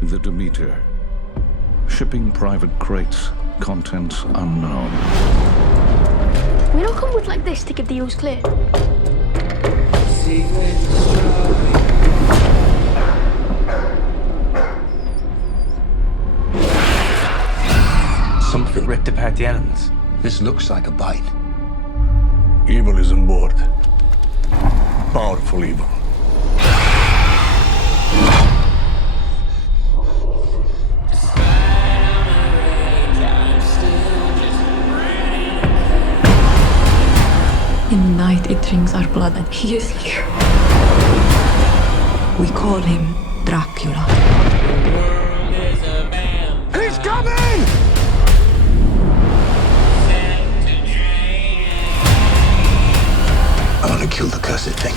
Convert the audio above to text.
The Demeter. Shipping private crates. Contents unknown. We don't come with like this to give the use clear. Something ripped apart the elements. This looks like a bite. Evil is on board. Powerful evil. In the night, it drinks our blood, and he is here. We call him Dracula. He's coming! I want to kill the cursed thing.